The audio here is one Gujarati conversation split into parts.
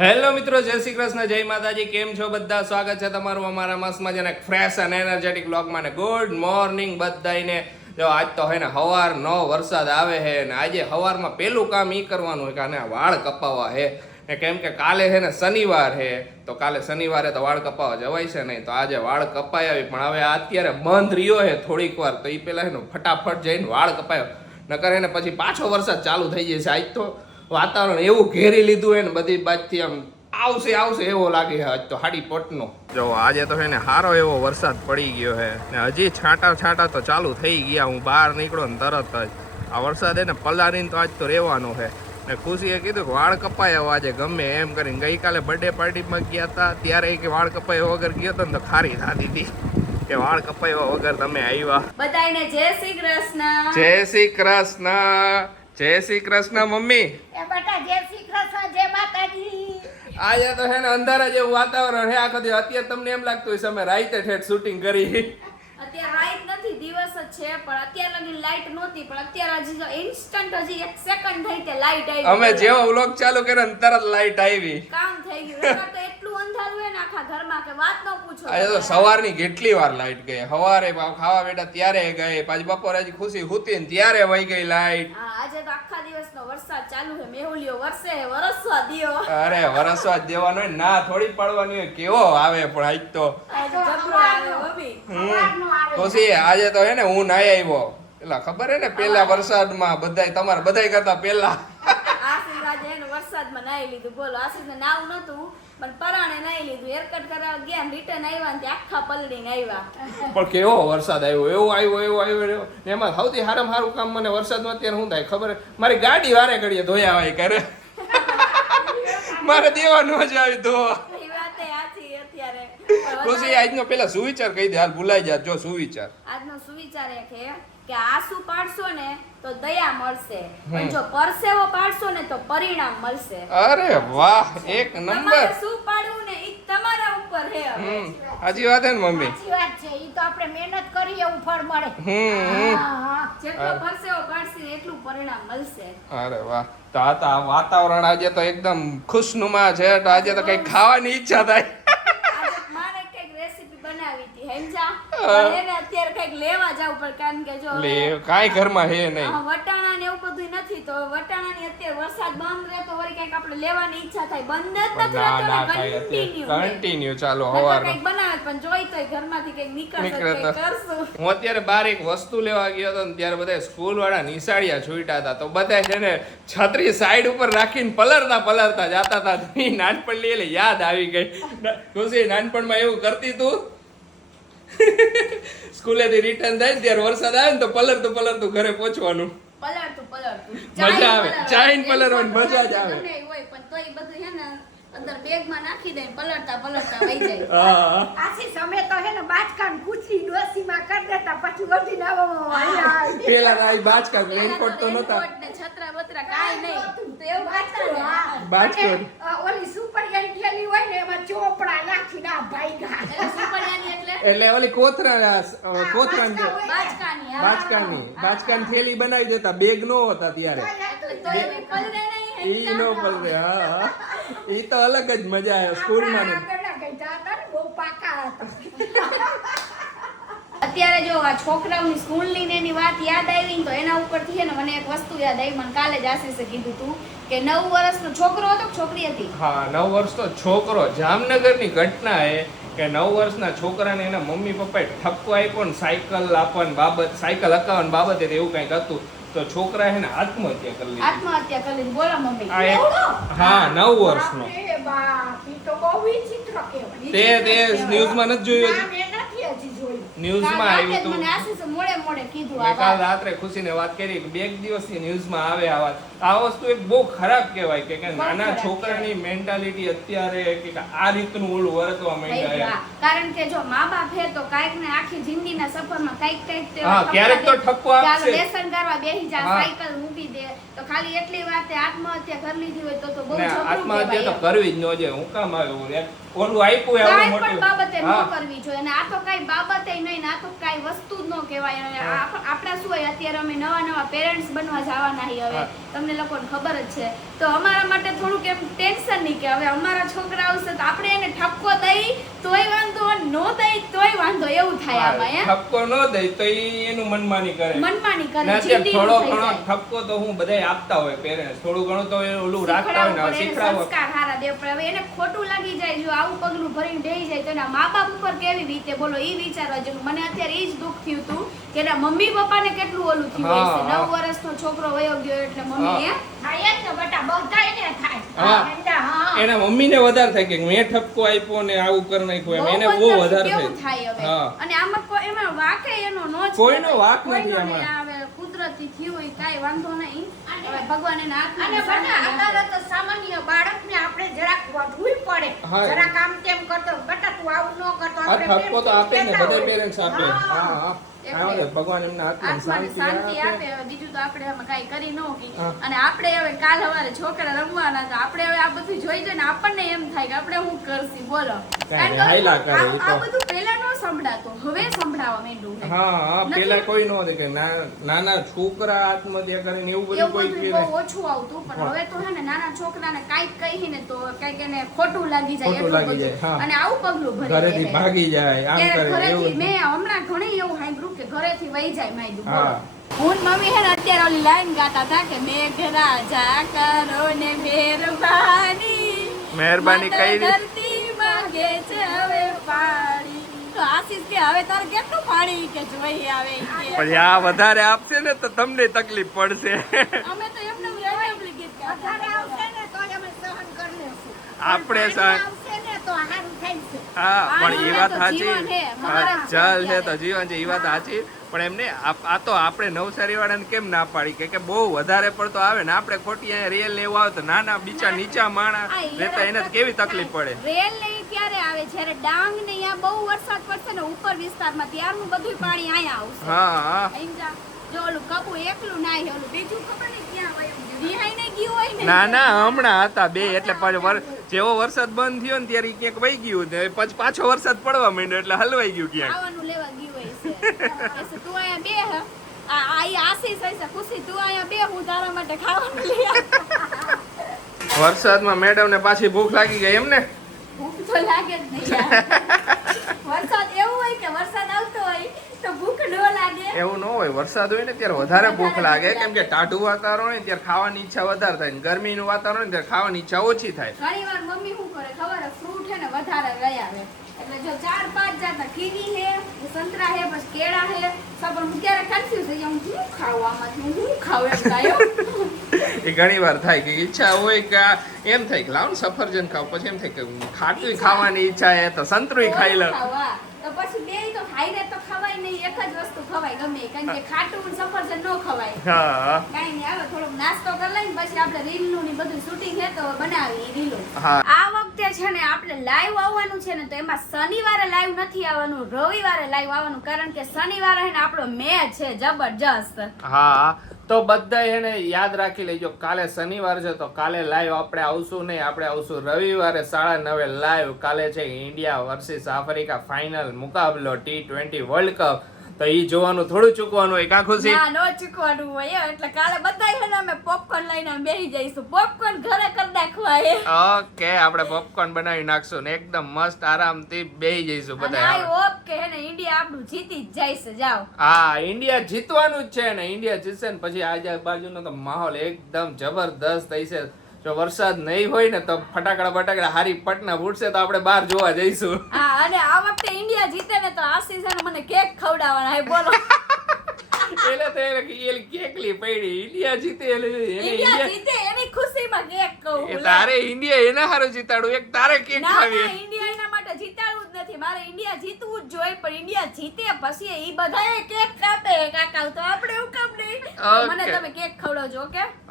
હેલો મિત્રો, જય શ્રી કૃષ્ણ, જય માતાજી. કેમ છો બધા? સ્વાગત છે તમારું અમારા મસ્ત મજાના ફ્રેશ અને એનર્જેટિક બ્લોગમાં ને ગુડ મોર્નિંગ બધાને. જો આજ તો હે ને સવારનો વરસાદ આવે છે ને આજે સવારમાં પહેલું કામ એ કરવાનું હોય કે આને વાળ કપાવવા છે ને કેમ કે કાલે છે ને શનિવાર છે તો કાલે શનિવારે તો વાળ કપાવવા જવાય છે નહીં, તો આજે વાળ કપાઈ આવી. પણ હવે અત્યારે બંધ રહ્યો છે થોડીક વાર, તો એ પહેલાં છે ને ફટાફટ જઈને વાળ કપાયો નકર હે ને પછી પાછો વરસાદ ચાલુ થઈ જશે. આજ તો વાતાવરણ એવું ઘેરી લીધું હોય ને બધી બાજુથી આમ આવશે એવો લાગે છે આજ તો હાડી પટનો. જો આજે તો છે ને સારો એવો વરસાદ પડી ગયો છે ને હજી છાંટા તો ચાલુ થઈ ગયા. હું બહાર નીકળો ને તરત જ આ વરસાદ એને પલારીને તો આજ તો રહેવાનો છે. ને ખુશીએ કીધું કે વાળ કપાય આજે ગમે એમ કરીને. ગઈકાલે બર્થડે પાર્ટીમાં ગયા હતા ત્યારે કે વાળ કપાયા વગર ગયો હતો ને તો ખારી થતી હતી કે વાળ કપાયા વગર તમે આવ્યા. બધાને જય શ્રી કૃષ્ણ. જય શ્રી કૃષ્ણ. જય શ્રી કૃષ્ણ મમ્મી. એ બેટા જય શ્રી કૃષ્ણ, જય માતાજી. આજે તો હે ને અંધારા જેવું વાતાવરણ હે આખો દિવસ. અત્યારે તમને એમ લાગતું હોય અમે રાઈતે ઠેઠ શૂટિંગ કરી. અત્યારે રાઈત નથી, દિવસ જ છે. પણ અત્યારે લગી લાઈટ નહોતી, પણ અત્યારે હજી ઇન્સ્ટન્ટ હજી 1 સેકન્ડ થઈ તે લાઈટ આવી. અમે જેવો વ્લોગ ચાલુ કર્યો ને તરત લાઈટ આવી. કામ થઈ ગયું. નકર તો એટલું અંધારું હોય ને આખા ઘરમાં કે વાત ન પૂછો. આજે તો સવારની કેટલી વાર લાઈટ ગઈ. સવારે ખાવા બેઠા ત્યારે ગઈ, પાછી બપોરે હજી ખુશી હુતી ને ત્યારે વહી ગઈ લાઈટ. હા, આજે તો આખા દિવસનો વરસાદ ચાલુ છે. મેહુલિયો વરસે વરસવા દિયો. અરે વરસવા જ દેવાનો હોય, ના થોડી પડવાની હોય. કેવો આવે પણ આજ તો જબરો આવ્યો મમ્મી. ખુશી આજે તો હે ને હું નાઈ આવ્યો. પેલા ખબર હે ને પેલા વરસાદમાં બધાય કરતા પેલા આશીષ આજે એને વરસાદમાં નાઈ લીધું. બોલો, આશીષને નાવું નતું પણ પરાણે નાઈ લીધું. હેરકટ કરાવવા ગયા ને રિટર્ન આવ્યા ને આખા પલળીને આવ્યા. પણ કેવો વરસાદ આવ્યો, એવો આવ્યો. એમાં સૌથી સારામાં સારું કામ મને વરસાદમાં અત્યારે શું થાય ખબર? મારી ગાડી વારે ઘડીએ ધોયા હોય કરે. મારે દેવા ન જ આવી ધોવા. એ વાતે સાચી. અત્યારે ખુશી આજનો પેલા સુવિચાર કહી દે, હાલ ભૂલાઈ જાય. જો સુવિચાર આજનો સુવિચાર એ છે કે આંસુ પાડશો ને તો દયા મળશે, પણ જો પરસેવો પાડશો ને તો પરિણામ મળશે. અરે વાહ, એક નંબર. તમારે શું પાડવું ને ઈ તમારા ઉપર છે. સાચી વાત હે ને મમ્મી? સાચી વાત છે. ઈ તો આપણે મહેનત કરીએ એવું ફળ મળે. જેટલો પરસેવો પાડશે એટલું પરિણામ મળશે. અરે વાહ. તો આ તો વાતાવરણ આજે તો એકદમ ખુશનુમા છે. તો આજે તો કઈ ખાવાની ઈચ્છા થાય. આજે મારે કઈક રેસીપી બનાવી હતી હેંજા, પણ એને અત્યારે કઈક લેવા જાવ પણ કારણ કે જો લે કાઈ ઘરમાં હે નહીં. વટાણા ને એવું બધું નથી, તો વટાણા ની અત્યારે વરસાદ બંધ રહે તો વળી કઈક આપણે લેવાની ઈચ્છા થાય. બંધ જ નથી રહેતો, કન્ટિન્યુ ચાલો કઈક હવારમાં બનાવે પણ જોઈ તોય ઘરમાંથી કઈક નીકળશે નીકળે તો. કઈક કરશું. હું અત્યારે બહાર એક વસ્તુ લેવા ગયો હતો ને ત્યારે બધા સ્કૂલ વાળા નિશાળિયા છૂટ્યા હતા, તો બધા છે ને છત્રી સાઈડ ઉપર રાખીને પલળતા જતા હતા. નાનપણની એટલે યાદ આવી ગઈ. ખુશી નાનપણમાં એવું કરતી તું? સ્કૂલેથી રિટર્ન થાય ને ત્યારે વરસાદ આવે ને તો પલળતું ઘરે પહોંચવાનું. પલળતું મજા આવે. ચાઈન પલળવાની મજા જ આવે. ગમે એવું હોય પણ તોય બધું છે ને અંદર બેગમાં નાખી દે પલળતા વહી જાય. હા આશીષ અમે તો હે ને બાચકાન કૂચી ડોસીમાં કરી દેતા, પછી વધી આવવામાં પેલા આ બાચકા રેનકોટ તો નતા. ને છત્રા બત્રા કાઈ નહીં, તો એવું કરતા ને. બાચકોટ ઓલી સુપર એન્ટિયલી હોય ને એમાં ચોપડા નાખીને આ ભાઈગા. એટલે સુપરિયાની એટલે એટલે ઓલી કોથરા બાચકાની થેલી બનાવી દેતા. બેગ નો હતા ત્યારે. એટલે તો એવી પલળે નહીં. ઈ નો પલરે. હા ઈ તો અલગ જ મજા આવે સ્કૂલમાં ને. બહુ પાકા હતા. અત્યારે જો આ છોકરાઓની સ્કૂલની ને એની વાત યાદ આવી ને તો એના ઉપરથી છે ને મને એક વસ્તુ યાદ આવી. મને કાલે જ આશીષે કીધું તું કે 9 વર્ષનો છોકરો હતો કે છોકરી હતી? હા 9 વર્ષનો છોકરો. જામનગરની ઘટના એ કે 9 વર્ષના છોકરાને એના મમ્મી પપ્પાએ ઠપકો આપ્યો ને સાયકલ હકાવવાની બાબતે એવું કંઈક હતું, તો છોકરા એને આત્મહત્યા કરી લીધી. આત્મહત્યા કરી લીધી. બોલો મમ્મી. આ એક હા 9 વર્ષનો. એ બાપ, ઈ તો બહુ વિચિત્ર કહેવાય. તે ન્યૂઝમાં નથી જોયું? ના, મેં નથી હજી જોયું. ન્યૂઝમાં આવ્યું હતું. મને આશીષે મોડે કીધું આ મેં કાલ વાત. રાત્રે ખુશીને વાત કરી કે 2 દિવસથી ન્યૂઝમાં આવે આ વાત. આ વસ્તુ એક બહુ ખરાબ કહેવાય કે નાના છોકરાની મેન્ટાલિટી અત્યારે કે આ રીતનું ઓલું વર્તવા માંડ્યા છે. હા, કારણ કે જો મા બાપ હે તો કાઈક ને આખી જિંદગીના સફરમાં કાઈક તે હા, ક્યારેક તો ઠપકો આપશે. લેસન કરવા બેહી જા, હા. સાયકલ મૂકી દે, તો ખાલી એટલી વાતે આત્મહત્યા કરી લીધી હોય તો બહુ ને જબરું આત્મહત્યા તો કહેવાય. કરવી જ ન જોઈએ. હું કામ આવ્યું ઓલું આપ્યું કાંઈ એવું પણ મોટું. બાબતે ન હા કરવી જોઈએ. અને આ તો કાંઈ બાબતે નહીં ને આ તો કાંઈ વસ્તુ જ ન કહેવાય. અને આપણા શું હોય અત્યારે અમે નવા પેરેન્ટ્સ બનવા જવાના છીએ હવે હા. તમને લોકોને ખબર જ છે તો અમારા માટે થોડુંક એમ ટેન્શન નહીં કે હવે અમારા છોકરા આવશે તો આપણે એને ઠપકો દઈ તોય વાંધો અને નો દઈ તોય વાંધો એવું થાય આમાં હે ઠપકો ન દે તો ઈ એનું મનમાની કરે મનમાની કરે ને અત્યારે જીદીનું થોડો થઈ ઘણો જાય. ઠપકો તો હું બધાય આપતા હોય પેરેન્ટ્સ થોડું ઘણું તો એ ઓલું રાખતા હોય ને શીખડાવવું પડે, એને શીખડાવો સંસ્કાર હારા દેવ પડે. હવે એને ખોટું લાગી જાય જો આવું પગલું ભરીને બેહી જાય તો એના મા બાપ ઉપર કેવી રીતે બોલો ઈ વિચારવા જેવું. મને અત્યારે ઈ જ દુઃખ થયું હતું કે એના મમ્મી પપ્પાને કેટલું ઓલું થયું હા, હશે. હા. 9 વર્ષનો છોકરો વયો ગયો એટલે મમ્મી હે હા એ જ ને બેટા બધાયને થાય હા. એમના, હા એના મમ્મીને વધારે થાય કે મેં ઠપકો આપ્યો ને આવું કરી નાખ્યું એમ એને બહુ વધારે કેવું થાય હવે હા અને આમાં એમાં વાકે એનો નો જ કોઈનો કહેવાય. વાંક નથી કોઈનો આમાં. નહીં. આ હવે કુદરતી થયું હોય કાંઈ વાંધો નહીં હવે ભગવાન એના અને બેટા અત્યારે તો સામાન્ય બાળકને આપણે જરાક વધવું પડે હા. જરાક આમ તેમ કરતો બેટા તું આવું ન કરતો આ આપણે ઠપકો તો આપે ને કહેતા બધા હોય. પેરેન્ટ્સ આપે હા. હા હા આવે ભગવાન એમના આત્માને આત્માને શાંતિ શાંતિ આપે હવે બીજું તો આપણે આમાં કાંઈ કરી ન શકીએ. હા. અને આપણે હવે કાલ સવારે છોકરા રમવાના હતા આપણે હવે આ બધું જોઈ જોઈને આપણને એમ થાય કે આપણે શું કરશું બોલો કાંઈ કારણ કે હાયલા કરે ઈ તો. આ બધું પહેલા ન સંભળાતું હવે સંભળાવા માંડ્યું છે. હા હા નથી. પેલા કોઈ નો દે કે નાના છોકરા આત્મહત્યા કરીને એવું બધું એવું કોઈ બધું કહે બહુ ઓછું આવતું પણ હવે તો હે ને નાના છોકરાને કાંઈક કહીને તો કાંઈક એને ખોટું લાગી જાય ખોટું એટલું લાગી બધું. જાય, હા. અને આવું પગલું ભરી ઘરેથી દે. ભાગી જાય આમ ત્યારે કરે ઘરેથી એવું મેં હમણાં ઘણી એવું સાંભળ્યું કે ઘરેથી વહી જાય માયદું બોલો. હા. હું ને મમ્મી હે ને અત્યારે ઓલી લાઈન ગાતા હતા કે મેઘરાજા કરો ને મહેરબાની મહેરબાની કઈ રીતે? ધરતી માંગે છે હવે પાણી તો આશીષ કે હવે તારે કેટલું પાણી કે જોઈ આવે કે પછી આ વધારે આપશે ને તો તમને તકલીફ પડશે અમે તો એમને રેન્ડમલી ગીત વધારે ગાતા આવશે ને તો અમે સહન કરી લેશું. આપણે પણ સહન- પાણી આવશે ને તો હારું થાય છે. હા પણ પાણી એ વાત તો સાચી જીવન હે, હા, તમારા જલ છે અત્યારે. તો જીવન છે એ વાત સાચી પણ એમને આ તો આપણે નવસારી વાળાને કેમ ના પાડી કે બહુ વધારે પડતો આવે ને આપણે ખોટી અહીંયા રેલ ને એવું આવે તો નાના બીચા નીચા માણસ આ ઈ રહેતા એને તો કેવી તકલીફ પડે રેલ ને ઈ ક્યારે આવે જ્યારે ડાંગ ને અહીંયા બહુ વરસાદ પડશે ને ઉપર વિસ્તારમાં ત્યારનું બધું પાણી અહીંયા આવશે હા હા સમજા? જો ઓલું કપુ એકલું નાય ઓલું બીજું ખબર નહીં ક્યાં વયું ગયું. રિહાઈને ગયું હોય ને ના ના હમણાં હતા બે એટલે પાછો જેવો વરસાદ બંધ થયો ને ત્યારે ઈ ક્યાંક વહી ગયું ને પછી પાછો વરસાદ પડવા માંડ્યો એટલે હલવાઈ ગયું ક્યાંક ખાવાનું લેવા ગયું હોય છે કહેશે, તું અહીંયા બે હ. આ ઈ આશીષ હશે ખુશી તું અહીંયા બે હું તારા માટે ખાવાનું લઈ આવું. વરસાદમાં મેડમ ને પાછી ભૂખ લાગી ગઈ એમ ને ભૂખ તો લાગે જ નહીં યાર. વરસાદ એવું હોય કે વરસાદ આવતો હોય તો ભૂખ ન લાગે એવું ન હોય વરસાદ હોય ને ત્યારે વધારે ભૂખ લાગે કેમ કે ટાઢું વાતાવરણ હોય ને ત્યારે ખાવાની ઈચ્છા વધારે થાય ને ગરમીનું વાતાવરણ હોય ને ત્યારે ખાવાની ઈચ્છા ઓછી થાય ઘણી વાર મમ્મી શું કરે ખબર હે ફ્રૂટ હે ને વધારે લઈ આવે એટલે જો 4-5 જાતના કીવી હે સંતરા હે પછી કેળા હે સબ હું ત્યારે કન્ફ્યુઝ થઈ જાઉં હું ખાવું આમાંથી હું ખાવું એમ થાય એ ઘણી વાર થાય કે ઈચ્છા હોય કે એમ થાય કે લાવ ને સફરજન ખાવ પછી એમ થાય કે ખાટું ખાવાની ઈચ્છા હે તો સંતરું ખાઈ લે તો પછી બે તો ખાઈને તો ખવાય નહીં એક જ વસ્તુ ખવાય ગમે ઈ. કારણ કે ખાટું ને સફરજન ન ખવાય હા કાંઈ નહીં આવે થોડોક નાસ્તો કરી લઈને પછી આપણે રીલનું ને બધું શૂટિંગ છે તો બનાવી રીલો હા. આ વખતે છે ને આપણે લાઈવ આવવાનું છે ને તો એમાં શનિવારે લાઈવ નથી આવવાનું રવિવારે લાઈવ આવવાનું કારણ કે શનિવારે છે ને આપણો મેચ છે જબરજસ્ત હા તો બધા એને યાદ રાખી લેજો કાલે શનિવાર છે તો કાલે લાઈવ આપણે આવશું નહીં આપણે આવશું રવિવારે 9:30 લાઈવ કાલે છે ઇન્ડિયા વર્સિસ આફ્રિકા ફાઇનલ મુકાબલો T20 વર્લ્ડ કપ તો ઈ જોવાનું થોડું ચૂકવાનું હોય કા ખુશી ના નો ચૂકવાનું હોય એટલે કાલે બધાય છે ને અમે પોપકોર્ન લઈને બેસી જઈશું પોપકોર્ન ઘરે કરી નાખવા હે ઓકે આપણે પોપકોર્ન બનાવી નાખશું ને એકદમ મસ્ત આરામથી બેહી જઈશું અને બધા આઈ હોપ કે હે ને ઇન્ડિયા આપણું જીતી જ જાય છે જાઓ હા ઇન્ડિયા જીતવાનું જ છે ને ઇન્ડિયા જીતશે ને પછી આજુબાજુનો તો માહોલ એકદમ જબરદસ્ત થઈ છે જો વરસાદ નહીં હોય ને તો ફટાકડા હારી પટના ફૂટશે તો આપણે બહાર જોવા જઈશું હા અને આ વખતે ઇન્ડિયા જીતે ને તો આશીષ છે ને મને કેક ખવડાવવાના હે બોલો એટલે તો એને કેકલી પડી ઇન્ડિયા જીતે એટલે એને ઇન્ડિયા ઇન્ડિયા જીતે એની ખુશીમાં કેક કહું એ તારે ઇન્ડિયા એના હારું જીતાડું એક તારે કેક ના ખાવી ના ઇન્ડિયા એના માટે જીતાડવું જ નથી મારે ઇન્ડિયા જીતવું જ જોઈએ પણ ઇન્ડિયા જીતે પછી ઈ બધાએ કેક કાપે કાકા તો આપણે એવું કામ નહીં તો મને Okay. તમે કેક ખવડાવજો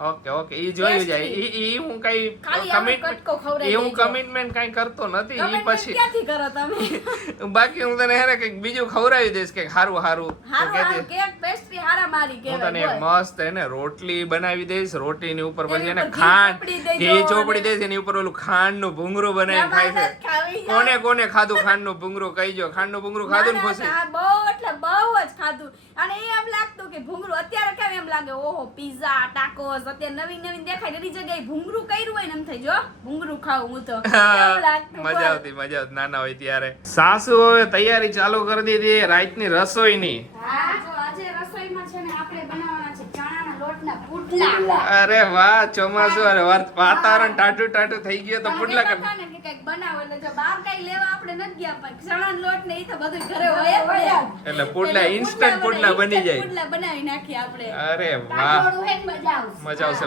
ઓકે ઓકે ઈ જોયું Yes, જાય ઈ હું કઈ ખાલી આવો કટકો ખવડાવી હું દેજો. કમિટમેન્ટ કઈ કરતો નથી ઈ કમેન્ટ પછી ક્યાંથી કરો તમે બાકી હું તને હેને કઈક બીજું ખવડાવી દઈશ કે હારું હારું હારું કેક પેસ્ટ્રી હારા મારી હું તને કહેવાય એક બોલ. મસ્ત એને રોટલી બનાવી દઈશ રોટીની ઉપર પછી એની એને ઉપર ખાંડ ઘી ચોપડી દેજો ઘી ચોપડી અને- દઈશ એની ઉપર ઓલું ખાંડ નું ભૂંગળું બનાવીને ખાય ના, છે ખાવી કોને ખાધું ખાંડ ખાંડનું ભૂંગળું કહી જો. ખાંડનું ભૂંગળું ખાધું ને ખુશી? હા, બહુ એટલે બહુ જ ખાધું. અને એમ લાગતું કે ભૂંગળું અત્યારે કેમ એમ લાગે, ઓહો પિઝા ટાકોસ અત્યારે નવીન નવીન દેખાય, એની જગ્યાએ ભૂંગળું કર્યું હોય ને એમ થઈ જો ભૂંગળું ખાવું હું તો એવું લાગતું. મજા આવતી નાના હોય ત્યારે. સાસુ હવે તૈયારી ચાલુ કરી દીધી રાતની રસોઈની. હા, જો આજે રસોઈમાં છે ને આપણે બનાવવાના છે ચણાના લોટના પુડલા. અરે વાહ, ચોમાસું અને વાતાવરણ ટાટું ટાટું થઈ ગયું તો પુડલા પણ કહેતા હતા ને કે કંઈક બનાવો એટલે જો બહાર કઈ લેવા આપણે નથી ગયા, પણ ચણાનો લોટ ને ઈ તો બધું ઘરે હોય જ ને. એટલે પુડલા instant પુડલા બની જાય. પુડલા બનાવી નાખીએ આપણે. અરે વાહ, કાઠોળું હે ને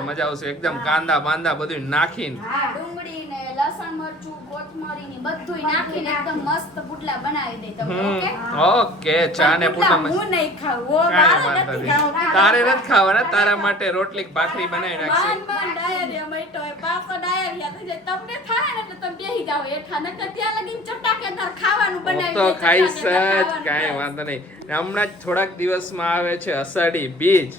મજા આવશે એકદમ. કાંદા બાંદા બધું નાખીને. હા, ડુંગળી ને લસણ મરચું કોથમરી ને બધુંય નાખીને એકદમ મસ્ત પુડલા બનાવી દે તમે. ઓકે ઓકે, ચા ને પુડલા હું નહીં ખાવું. ઓ કાંઈ મારે વાંધો નથી નહીં. ખાવું. તારે નથી ખાવાના, તારા માટે રોટલી ભાખરી બનાવી નાખશે. માન ડાયરિયા મટ્યો હોય, પાછો ડાયરિયા થઈ જાય. તમને થાય ને એટલે તમે બેહી જાવ હેઠા, નકર ત્યાં લગીને ચટાકેદાર ખાવાનું હું બનાવી તો દે, ખાઈશ ચટાકેદાર જ, ખાવાનું કાંઈ ખાય. વાંધો નહીં. હમણાં જ થોડાક દિવસમાં આવે છે અષાઢી બીજ.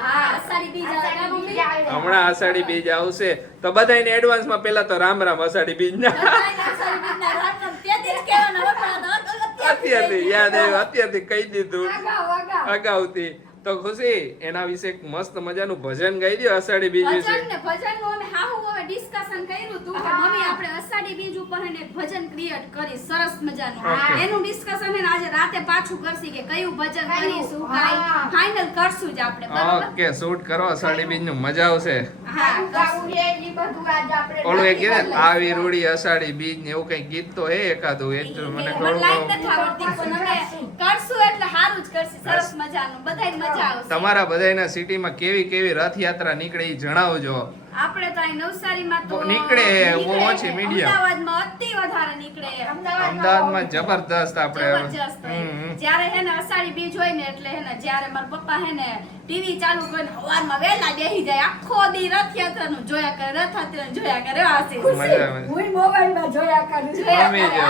હા, અષાઢી બીજ આવે કાં મમ્મી? હમણાં અષાઢી બીજ આવશે તો બધાને એડવાન્સમાં પેલા તો રામ રામ અષાઢી બીજના. બધાયને અષાઢી બીજના રામ રામ. તેથી જ કહેવાના હો, પણ આ તો અત્યારથી યાદ આવ્યું, અત્યારથી કહી દીધું અગાઉ અગાઉથી. તો ખુશી, એના વિશે એક મસ્ત મજાનું ભજન ગાઈ દો અષાઢી બીજ વિશે. ભજનનું અમે હાહુ હવે ડિસ્કશન કર્યું હતું કે મમ્મી આપણે અષાઢી બીજ ઉપર હે ને એક ભજન ક્રિએટ કરી સરસ મજાનું. Okay. એનું ડિસ્કશન હે ને આજે રાતે પાછું કરશી કે કયું ભજન કરીશું, કાઈ હા. ફાઇનલ કરશું જ આપણે, બરાબર? ઓકે, શૂટ કરો અષાઢી બીજ નું, મજા આવશે. હા, ગાવું હે ઈ બધું આજ આપણે ઓલું એક નક્કી કીધે કરી ને, આવી રૂડી અષાઢી બીજ ને એવું કઈ ગીત તો હે એકાદું. એક તો મને મને લાઈન થોડું નથી આવડતી, પણ અમે કરશું એટલે સારું જ કરશું, સરસ મજાનું, બધાયને મજા આવશે. તમારા બધાના સિટીમાં કેવી કેવી રથયાત્રા નીકળે ઈ જણાવજો. આપણે તો અહીં નવસારીમાં તો નીકળે, બહુ ઓછી, medium. અમદાવાદમાં અતિ વધારે નીકળે. અમદાવાદમાં જબરદસ્ત આપણે. જબરજસ્ત હોય. જ્યારે હે ને અષાઢી બીજ હોય ને એટલે હે ને જ્યારે મારા પપ્પા હે ને ટીવી ચાલુ કરીને સવારમાં વહેલા બેસી જાય, આખો દી રથયાત્રાનું જોયા કરે, રથયાત્રાનું જોયા કરે. આશીષ. મજા આવે. હું મોબાઈલમાં જોયા કરું છું. મમ્મી જો,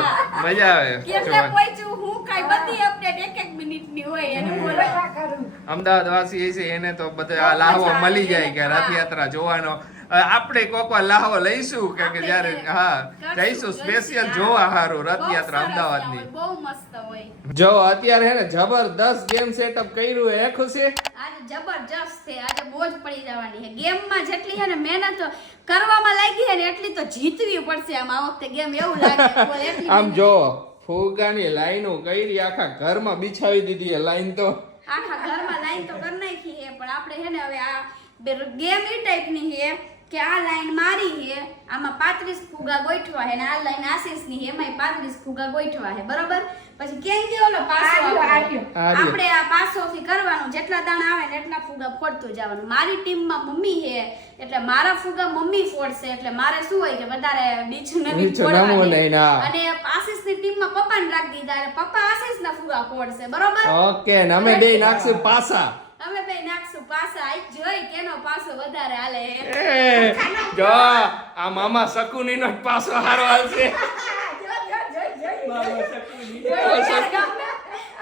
મજા આવે. એટલે પહોંચ્યું હું કાંઈ બધી અપડેટ એક એક મિનિટની હોય એને બોલો. જોયા કરું. અમદાવાદ વાસી છે એને તો બધા આ લાહવો મળી જાય કે રથયાત્રા જોવાનો. આપણે કોક વાર લાહવો લઈશું કે જયારે જઈશું સ્પેશિયલ જોવા હારું રથયાત્રા અમદાવાદની. બહુ મસ્ત હોય. જો અત્યારે હે ને જબરદસ્ત ગેમ સેટઅપ કર્યું હે ખુશી. આજે જબરજસ્ત છે, આજે મોજ પડી જવાની છે. ગેમમાં જેટલી છે ને મહેનત કરવામાં લાગી છે ને એટલી તો જીતવી પડશે. આમ આ વખતે ગેમ એવું લાગે બોલ એટલી આમ જો ફુગાની લાઈનો કરી આખા ઘરમાં બિછાવી દીધી એ લાઈન તો. આખા ઘરમાં લાઈન તો કરી નાખી છે, પણ આપણે છે ને હવે આ ગેમ એ ટાઈપની છે કે આ લાઈન મારી છે, આમાં 35 ફુગા ગોઠવા છે, અને આ લાઈન આશીષની છે, એમાંય 35 ફુગા ગોઠવા છે, બરોબર? પછી કેમ કે ઓલો પાસો આર્યો. આપણે આ પાસોથી કરવાનું, જેટલા દાણા આવે ને એટલા ફુગા ફોડતું જવાનું. મારી ટીમમાં મમ્મી છે એટલે મારા ફુગા મમ્મી ફોડશે, એટલે મારે શું હોય કે વધારે બીજું નથી બીજું નમવું ફોડવાની. નહીં, ના. અને આશીષની ટીમમાં પપ્પાને રાખી દીધા એટલે પપ્પા આશીષના ફુગા ફોડશે, બરોબર? ઓકે, ને અમે બે નાખશું પાસા. અમે બે નાખશું પાસા. આજ જોઈ કેનો પાસો વધારે હાલે. એ જો આ મામા શકુની નો પાસો હારો હાલશે.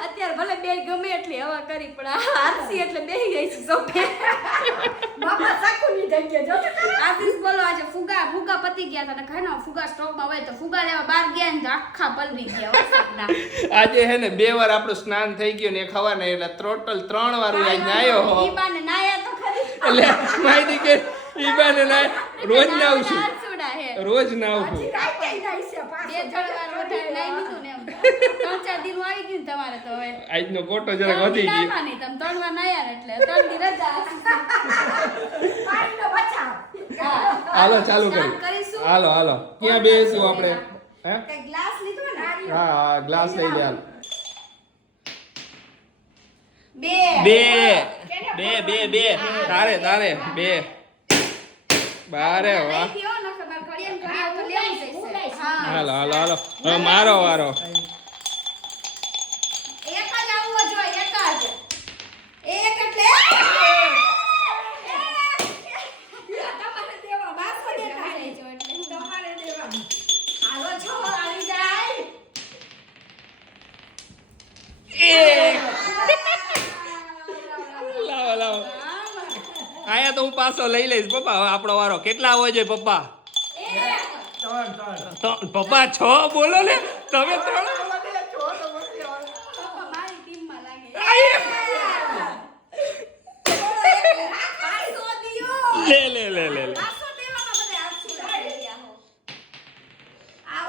અત્યારે ભલે બે ગમે એટલી હવા કરી પણ આ આરસી એટલે બેહી ગઈ છે સોફે. બાપા સાકુની થઈ ગયા જો તો. આશીષ બોલો આજે ફુગા પતી ગયા હતા ને ઘણા ફુગા સ્ટોકમાં હોય તો ફુગા લેવા બહાર ગયા ને તો આખા પલળી ગયા વરસાદના. આજે હે ને 2 વાર આપણું સ્નાન થઈ ગયું ને ખવાને એટલે ટોટલ 3 વાર હું આજ નાયો હો. ઈ બાને નાયા તો ખરી. એટલે માહિતી કે ઈ બાને નાય રોજ નાવું છું. નારસુડા હે. રોજ નાવું છું. રાતે જાય છે બે પાછો. ત્રણ વાર વધારે નાઈ લીધું ને એમ. 3-4 દિન આવી ગયું ને તમારે તો હવે. આજનો કોટો જરાક વધી ગયો. નાના નહીં, તમે 3 વાર નાયા ને એટલે 3 દી રજા. પાણીનો બચાવ. હા. હાલો ચાલુ સ્નાન કરી. કરીશું. હાલો ક્યાં બેસીશું આપણે? હે? કઈ ગ્લાસ લીધો ને? હા ગ્લાસ લઈ લે હાલ. બે. બે તારે બે. બારે વાહ. નહીં પીવો ને ખબર ઘડિયાળ ઘડિયાળ તો લેવી જશે. હા. હાલો હવે મારો વારો. એક જ આવવો જોઈએ, એક જ. એક એટલે તમારે દેવા બાસો દેખાય છે એટલે તમારે દેવાનું. હાલો છો આવી જાય. લાવો આયા તો હું પાછો લઈ લઈશ પપ્પા. હવે આપણો વારો. કેટલા આવવો જોઈએ પપ્પા? એક. પપ્પા 6 બોલો ને તમે 3.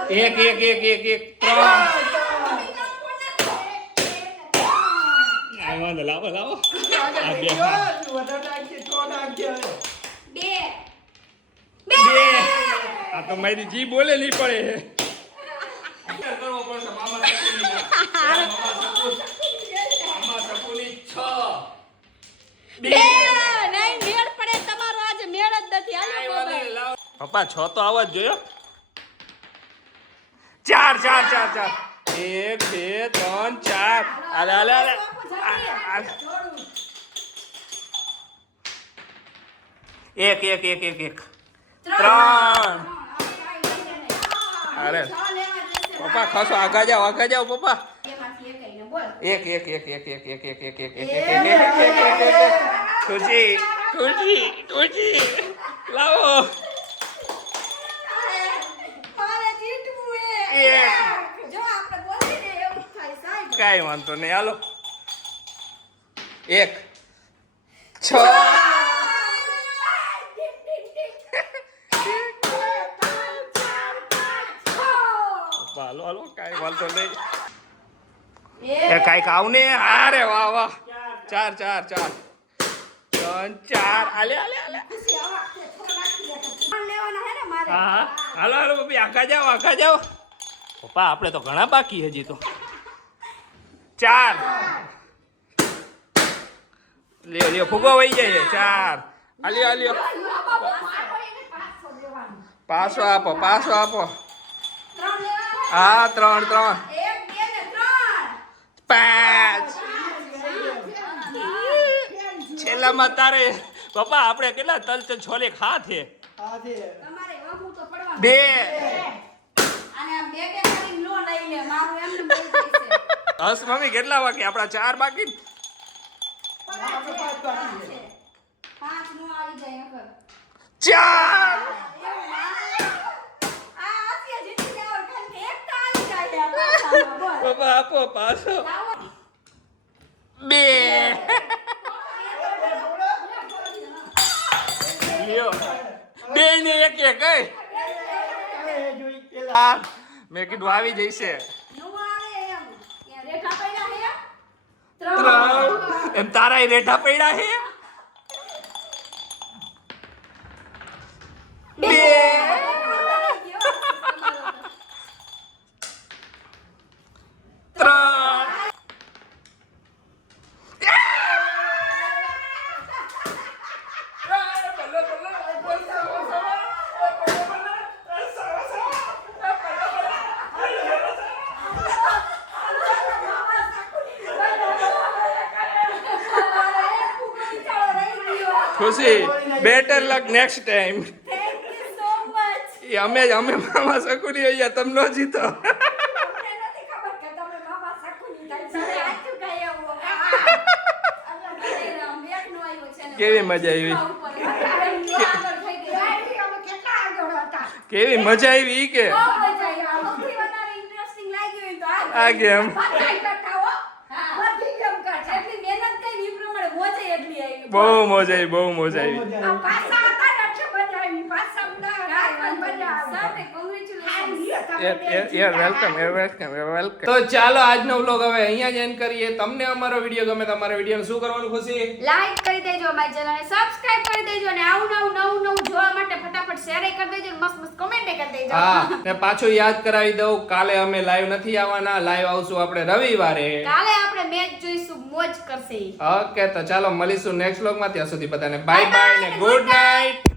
એક એક એક એક એક 3 વાંધો લાવો લાવો આ બે બે આ તો મારી જી બોલે નહીં પડે કરવો પડશે મામા સકુની 6 બે નહીં મેળ પડે તમારો આજે મેળ જ નથી હાલો પપ્પા 6 તો આવવા જ જોયો 4 4 4 4 1 2 3 4 આલે આલે આલે એક એક એક એક એક 3 અરે પપ્પા ખસો આગા જાઓ પપ્પા એક એક એક એક એક એક એક એક એક એક ખુશી ખુશી ખુશી લાવો કાઈ વાંધો નહીં હાલો 1 6 હાલો હાલો કાઈ વાંધો નહીં એ કાઈ ખાવ ને અરે વાહ વાહ 4 4 4 3 4 આલે આલે આલે હા હાલો હાલો બબી આખા જાઓ પપ્પા આપણે તો ઘણા બાકી હજી તો 4 લ્યો ફુગો વહી જાય 4 આલ્યો પાછો આપો હા 3 5 છેલ્લામાં તારે પપ્પા આપણે કેટલા તલ છોલે ખા છે 2 હસ મમ્મી કેટલા બાકી આપણા 4 બાકી ને? 4 પપ્પા આપો પાછો 2 લ્યો 2 ને એક એક મેં કીધું આવી જઈશે 3 એમ તારા રેઠા પડ્યા હે 2 ખુશી બેટર લક નેક્સ્ટ ટાઈમ અમે મામા સકુની અહીંયા તમને જીતો કેવી મજા આવી કેવી મજા આવી કે આ ગેમ બહુ મજા આવી વેલકમ તો ચાલો આજનો વ્લોગ હવે અહીંયા જ એન્ડ કરીએ તમને અમારો વિડીયો ગમે તો અમારા વિડીયોને શું કરવાનું ખુશી લાઈક કરી દેજો અમારી ચેનલને સબસ્ક્રાઇબ કરી દેજો અને આવું નવું જોવા માટે ફટાફટ શેર કરી દેજો અને મસ્ત કમેન્ટ કરી દેજો હા ને પાછું યાદ કરાવી દઉં કાલે અમે લાઈવ નથી આવવાના લાઈવ આવશું આપણે રવિવારે કાલે આપણે મેચ જોઈશું મોજ કરશે ઓકે તો ચાલો મળીશું નેક્સ્ટ વ્લોગમાં ત્યાં સુધી બધાને બાય બાય ને ગુડ નાઇટ